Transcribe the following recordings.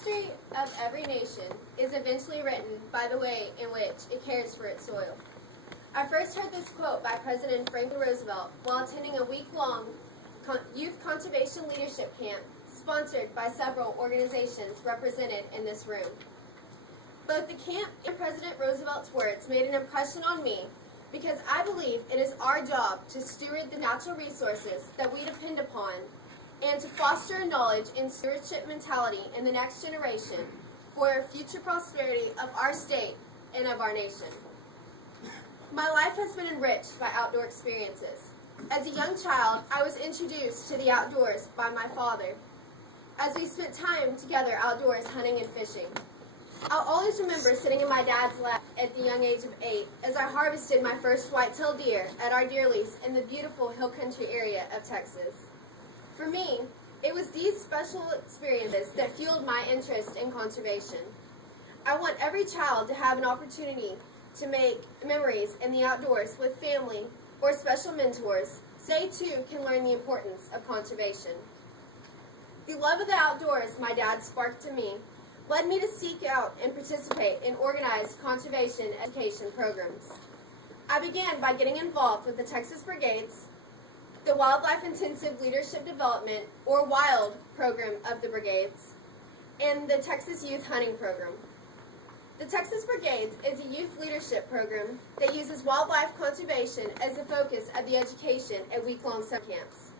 history of every nation is eventually written by the way in which it cares for its soil. I first heard this quote by President Franklin Roosevelt while attending a week-long youth conservation leadership camp sponsored by several organizations represented in this room. Both the camp and President Roosevelt's words made an impression on me because I believe it is our job to steward the natural resources that we depend upon and to foster a knowledge and stewardship mentality in the next generation for future prosperity of our state and of our nation. My life has been enriched by outdoor experiences. As a young child, I was introduced to the outdoors by my father, as we spent time together outdoors hunting and fishing. I'll always remember sitting in my dad's lap at the young age of 8 as I harvested my first white-tailed deer at our deer lease in the beautiful hill country area of Texas. For me, it was these special experiences that fueled my interest in conservation. I want every child to have an opportunity to make memories in the outdoors with family or special mentors so they too can learn the importance of conservation. The love of the outdoors my dad sparked in me led me to seek out and participate in organized conservation education programs. I began by getting involved with the Texas Brigades, the Wildlife Intensive Leadership Development, or WILD program of the Brigades, and the Texas Youth Hunting Program. The Texas Brigades is a youth leadership program that uses wildlife conservation as the focus of the education at week-long summer camps.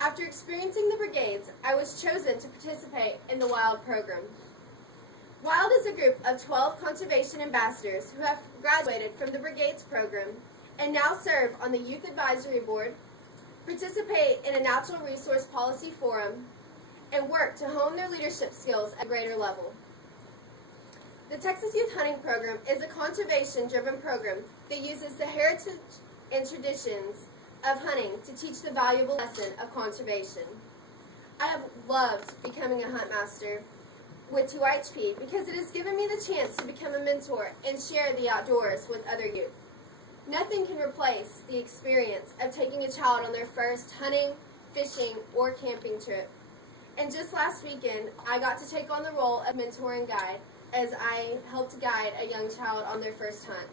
After experiencing the Brigades, I was chosen to participate in the WILD program. WILD is a group of 12 conservation ambassadors who have graduated from the Brigades program and now serve on the Youth Advisory Board, participate in a natural resource policy forum, and work to hone their leadership skills at a greater level. The Texas Youth Hunting Program is a conservation-driven program that uses the heritage and traditions of hunting to teach the valuable lesson of conservation. I have loved becoming a hunt master with 2HP because it has given me the chance to become a mentor and share the outdoors with other youth. Nothing can replace the experience of taking a child on their first hunting, fishing, or camping trip. And just last weekend, I got to take on the role of mentor and guide as I helped guide a young child on their first hunt.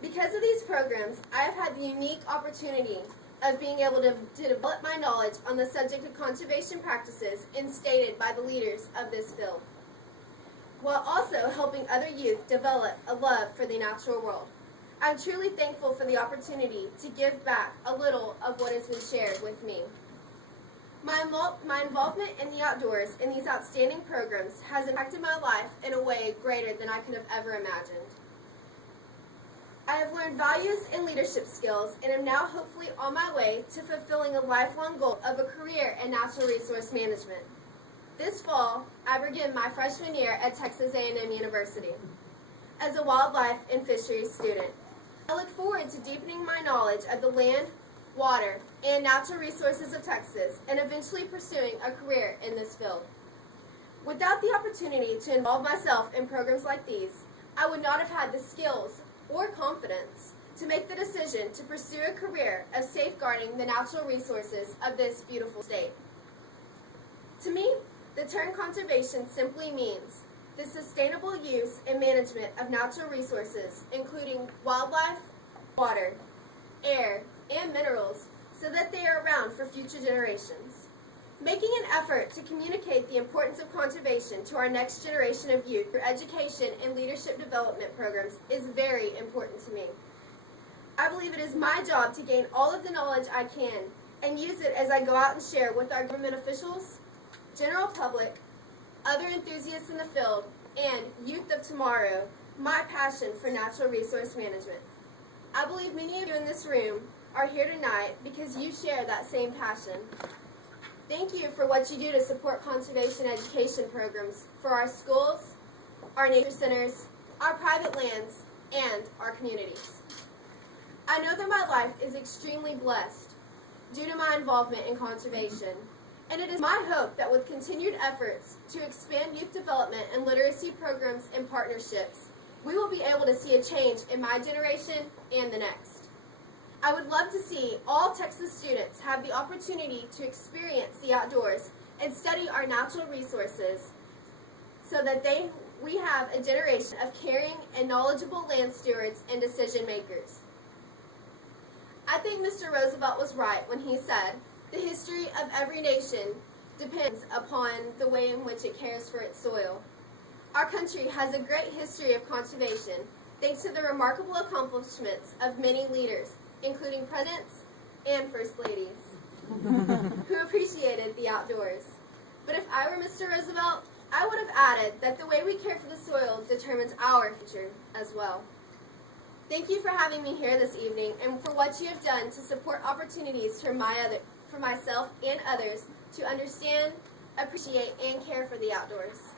Because of these programs, I have had the unique opportunity of being able to develop my knowledge on the subject of conservation practices instated by the leaders of this field, while also helping other youth develop a love for the natural world. I'm truly thankful for the opportunity to give back a little of what has been shared with me. My involvement in the outdoors in these outstanding programs has impacted my life in a way greater than I could have ever imagined. I have learned values and leadership skills and am now hopefully on my way to fulfilling a lifelong goal of a career in natural resource management. This fall, I begin my freshman year at Texas A&M University as a wildlife and fisheries student. I look forward to deepening my knowledge of the land, water, and natural resources of Texas and eventually pursuing a career in this field. Without the opportunity to involve myself in programs like these, I would not have had the skills or confidence to make the decision to pursue a career of safeguarding the natural resources of this beautiful state. To me, the term conservation simply means the sustainable use and management of natural resources, including wildlife, water, air, and minerals, so that they are around for future generations. Making an effort to communicate the importance of conservation to our next generation of youth through education and leadership development programs is very important to me. I believe it is my job to gain all of the knowledge I can and use it as I go out and share with our government officials, general public, other enthusiasts in the field, and youth of tomorrow, my passion for natural resource management. I believe many of you in this room are here tonight because you share that same passion. Thank you for what you do to support conservation education programs for our schools, our nature centers, our private lands, and our communities. I know that my life is extremely blessed due to my involvement in conservation, and it is my hope that with continued efforts to expand youth development and literacy programs and partnerships, we will be able to see a change in my generation and the next. I would love to see all Texas students have the opportunity to experience the outdoors and study our natural resources so that we have a generation of caring and knowledgeable land stewards and decision makers. I think Mr. Roosevelt was right when he said, the history of every nation depends upon the way in which it cares for its soil. Our country has a great history of conservation, thanks to the remarkable accomplishments of many leaders, including presidents and first ladies, who appreciated the outdoors. But if I were Mr. Roosevelt, I would have added that the way we care for the soil determines our future as well. Thank you for having me here this evening and for what you have done to support opportunities for myself and others to understand, appreciate, and care for the outdoors.